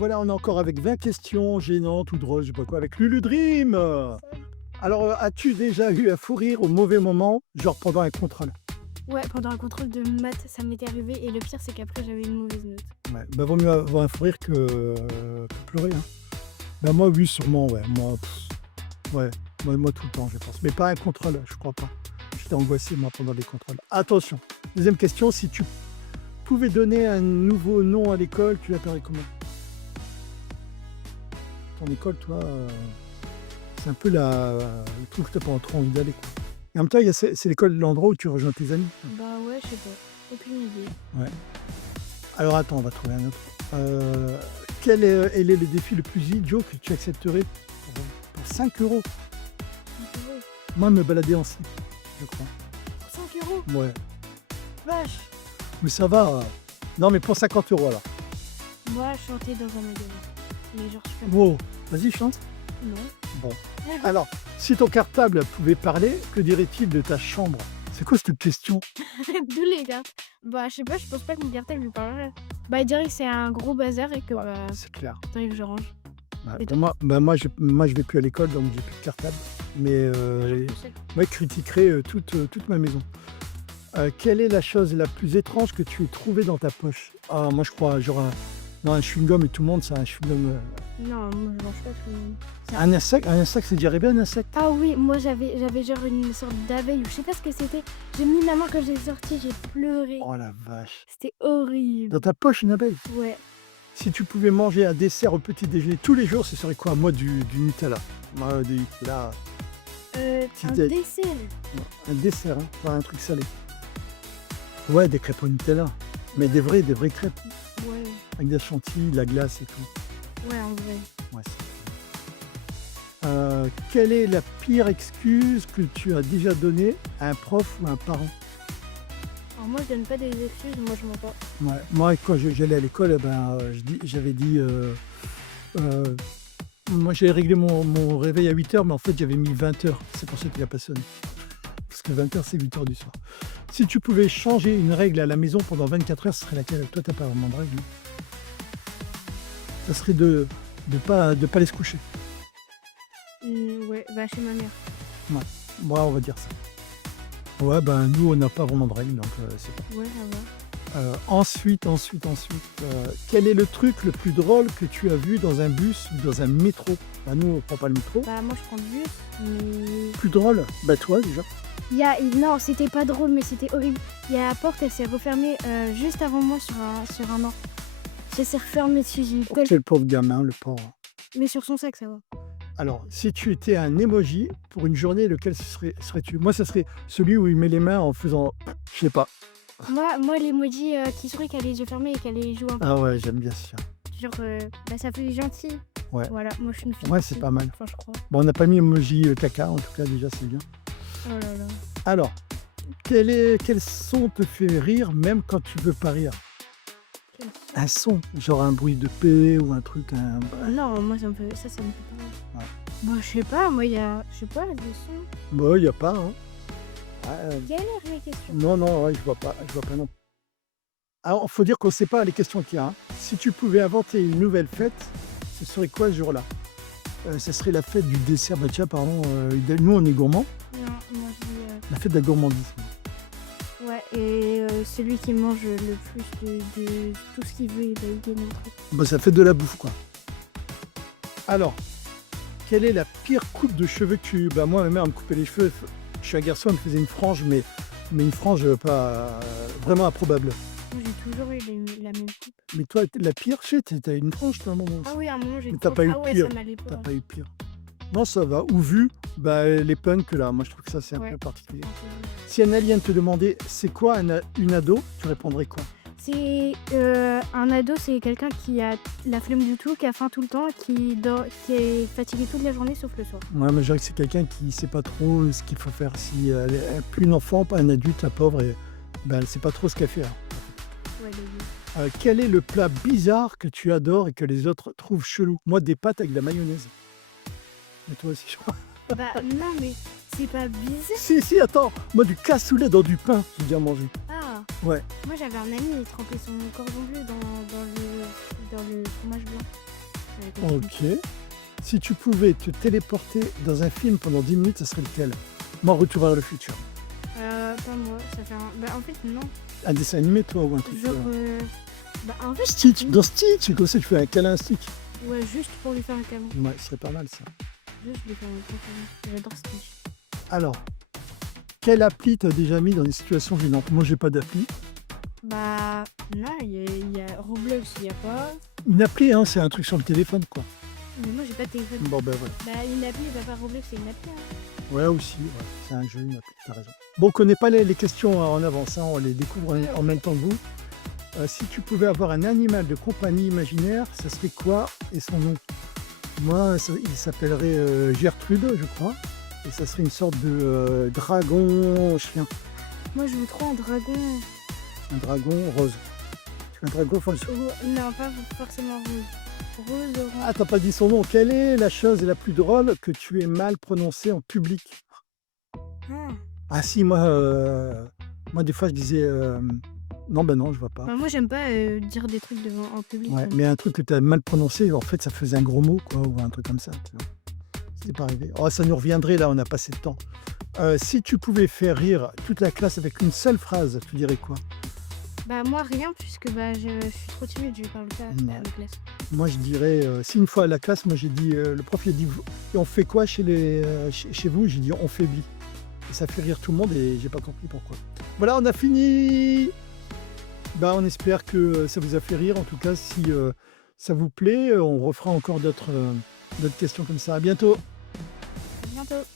Voilà, on est encore avec 20 questions gênantes ou drôles, je sais pas quoi, avec Lulu Dream. Alors, as-tu déjà eu un fou rire au mauvais moment, genre pendant un contrôle? Ouais, pendant un contrôle de maths, ça m'était arrivé et le pire, c'est qu'après, j'avais une mauvaise note. Ouais, bah, vaut mieux avoir un fou rire que pleurer, hein. Bah, moi, oui, sûrement, ouais. Moi, ouais, moi tout le temps, je pense. Mais pas un contrôle, je crois pas. J'étais angoissé, moi, pendant les contrôles. Attention, deuxième question, si tu pouvais donner un nouveau nom à l'école, tu l'appellerais comment? Ton école, toi, c'est un peu le truc que tu pas trop envie d'aller, quoi. Et en même temps, c'est l'école, l'endroit où tu rejoins tes amis. Bah ouais, je sais pas. Aucune idée. Ouais. Alors attends, on va trouver un autre. Quel est le défi le plus idiot que tu accepterais pour 5 €? 5 €. Moi, me balader en slip, je crois. 5 €. Ouais. Vache. Mais ça va. Non, mais pour 50 € alors. Moi, chanter dans un magasin. Mais genre, je fais Wow, vas-y, chante. non. Bon. Alors, si ton cartable pouvait parler, que dirait-il de ta chambre? C'est quoi cette question? D'où les gars. Bah, je sais pas, je pense pas que mon cartable lui parlerait. Bah, il dirait que c'est un gros bazar et que C'est clair. faudrait que je range. Ouais, Et bah, moi, je vais plus à l'école, donc j'ai plus de cartable. Mais Je sais. moi, je critiquerais toute ma maison. Quelle est la chose la plus étrange que tu aies trouvée dans ta poche? Ah, moi, je crois, genre, non, un chewing-gum et tout le monde, c'est un chewing-gum. Non, moi, je mange pas tout. Un insecte, c'est déjà bien un insecte. Ah oui, moi j'avais genre une sorte d'abeille ou je sais pas ce que c'était. J'ai mis ma main quand j'ai sorti, j'ai pleuré. Oh la vache. C'était horrible. Dans ta poche, une abeille. Ouais. Si tu pouvais manger un dessert au petit déjeuner tous les jours, ce serait quoi? Moi, du Nutella. Moi, du Nutella. Un dé- dessert. Un dessert, hein, pas un truc salé. Ouais, des crêpes au Nutella. Mais des vraies crêpes. Ouais, Avec de la chantilly, de la glace et tout. ouais, en vrai. Ouais, quelle est la pire excuse que tu as déjà donnée à un prof ou à un parent? Alors moi je donne pas des excuses, moi je mens pas. Ouais, moi, quand j'allais à l'école, eh ben, j'avais dit, moi j'avais réglé mon réveil à 8 h, mais en fait j'avais mis 20 h. C'est pour ça qu'il a pas sonné. Parce que 20 h, c'est 8 h du soir. Si tu pouvais changer une règle à la maison pendant 24 heures, ce serait laquelle? Toi, t'as pas vraiment de règle, hein. Ça serait de pas aller se coucher. Ouais, bah chez ma mère. Ouais, moi, on va dire ça. Ouais, ben nous, on n'a pas vraiment de règles, donc c'est pas. Ouais, ça va. Ensuite, quel est le truc le plus drôle que tu as vu dans un bus ou dans un métro? Bah, nous, on prend pas le métro. Bah moi je prends le bus, mais. Plus drôle? Bah toi, déjà. Non, c'était pas drôle, mais c'était horrible. Il y a la porte, elle s'est refermée juste avant moi sur un an. Elle s'est refermée dessus, j'ai eu peur. Quel pauvre gamin, le pauvre. Mais sur son sac, ça va. Alors, si tu étais un emoji pour une journée, lequel serais-tu? Moi, ça serait celui où il met les mains en faisant, je sais pas. Moi l'emoji qui sourit, qui a les yeux fermés et qui a les joues un peu. Ah ouais, j'aime bien ça. Genre, bah ça fait gentil. Ouais. Voilà, moi je suis une fille. Ouais, c'est gentille. pas mal. Enfin, je crois. Bon, on n'a pas mis emoji caca, en tout cas, déjà, c'est bien. Oh là là. Alors, quel son te fait rire même quand tu veux pas rire? Quel Un son, genre un bruit de paix ou un truc, Non, moi ça me fait pas rire. Ouais. Bah je sais pas, moi il y a. Je sais pas, des sons. Bah, y a pas, hein. Quelle est la question? Non, ouais, je vois pas non. Alors, faut dire qu'on sait pas les questions qu'il y a, hein. Si tu pouvais inventer une nouvelle fête, ce serait quoi ce jour-là? Ce serait la fête du dessert. Bah tiens, pardon, nous on est gourmands. Non, moi je dis. La fête de la gourmandise. Ouais, et celui qui mange le plus de tout ce qu'il veut, il gagne un truc. Bah, ça fait de la bouffe, quoi. Alors, quelle est la pire coupe de cheveux que tu... Bah moi, ma mère elle me coupait les cheveux. Je suis un garçon, elle me faisait une frange, mais une frange pas vraiment improbable. Moi j'ai toujours eu la même coupe. Mais toi, la pire, je sais, t'as une frange, toi, à un moment Ah aussi. oui, à un moment j'ai Mais t'as pas eu Ah ouais, pire. ça m'allait T'as pas. pas eu pire. Non, ça va. Ou vu, bah, les punks, là. Moi, je trouve que ça, c'est un Ouais. peu particulier. Un peu. Si un alien te demandait c'est quoi une ado, tu répondrais quoi? C'est un ado, c'est quelqu'un qui a la flemme du tout, qui a faim tout le temps, qui est fatigué toute la journée sauf le soir. Ouais, mais je dirais que c'est quelqu'un qui sait pas trop ce qu'il faut faire. Si elle est plus une enfant, pas un adulte, la pauvre, et ben, elle sait pas trop ce qu'elle fait, hein. Ouais, Quel est le plat bizarre que tu adores et que les autres trouvent chelou? Moi, des pâtes avec de la mayonnaise. Et toi aussi, je crois. Bah non, mais c'est pas bizarre. Si, attends. Moi, du cassoulet dans du pain, j'ai bien mangé. Ah, Ouais. moi j'avais un ami, il trempait son cordon bleu dans le fromage blanc. technique. Ok. Si tu pouvais te téléporter dans un film pendant 10 minutes, ça serait lequel? Moi, Retour vers le futur. Pas moi, ça fait un... Bah en fait non. Un dessin animé, toi, ou un truc Genre... Bah en fait... Stitch, dans Stitch, comme ça, tu fais un câlin à Stitch. Ouais, juste pour lui faire un câlin. Ouais, ce serait pas mal, ça. Juste lui faire un câlin. J'adore Stitch. Alors, quelle appli t'as déjà mis dans des situations gênantes? Moi, j'ai pas d'appli. Bah non, il y a Roblox, il y a pas. Une appli, hein, c'est un truc sur le téléphone, quoi. Mais moi j'ai pas de téléphone. Bon, ben voilà. Bah une appli, bah pas Roblox, c'est une appli. Hein. Ouais, aussi, ouais. C'est un jeu, une appli, t'as raison. Bon, on connaît pas les questions en avance, hein, on les découvre en même temps que vous. Si tu pouvais avoir un animal de compagnie imaginaire, ça serait quoi et son nom? Moi, il s'appellerait Gertrude, je crois. Et ça serait une sorte de dragon chien. Moi je veux trop un dragon. Un dragon rose. Un dragon Non, pas forcément rose. Rose, orange. Ah, t'as pas dit son nom. Quelle est la chose la plus drôle que tu aies mal prononcée en public? Ah. Ah si, moi des fois je disais non, ben non, je vois pas. Bah, moi j'aime pas dire des trucs en public. Ouais, hein. mais un truc que tu as mal prononcé, en fait, ça faisait un gros mot, quoi, ou un truc comme ça. Tu vois. C'est pas arrivé. Oh, ça nous reviendrait là, on a passé le temps. Si tu pouvais faire rire toute la classe avec une seule phrase, tu dirais quoi? Bah moi rien, puisque bah, je suis trop timide, je parle pas Ouais. à la classe. Moi, je dirais, si une fois à la classe, moi j'ai dit, le prof il a dit, et on fait quoi chez vous? J'ai dit, on faiblit. Et ça fait rire tout le monde et j'ai pas compris pourquoi. Voilà, on a fini. Bah, on espère que ça vous a fait rire. En tout cas, si ça vous plaît, on refera encore d'autres questions comme ça. À bientôt. À bientôt.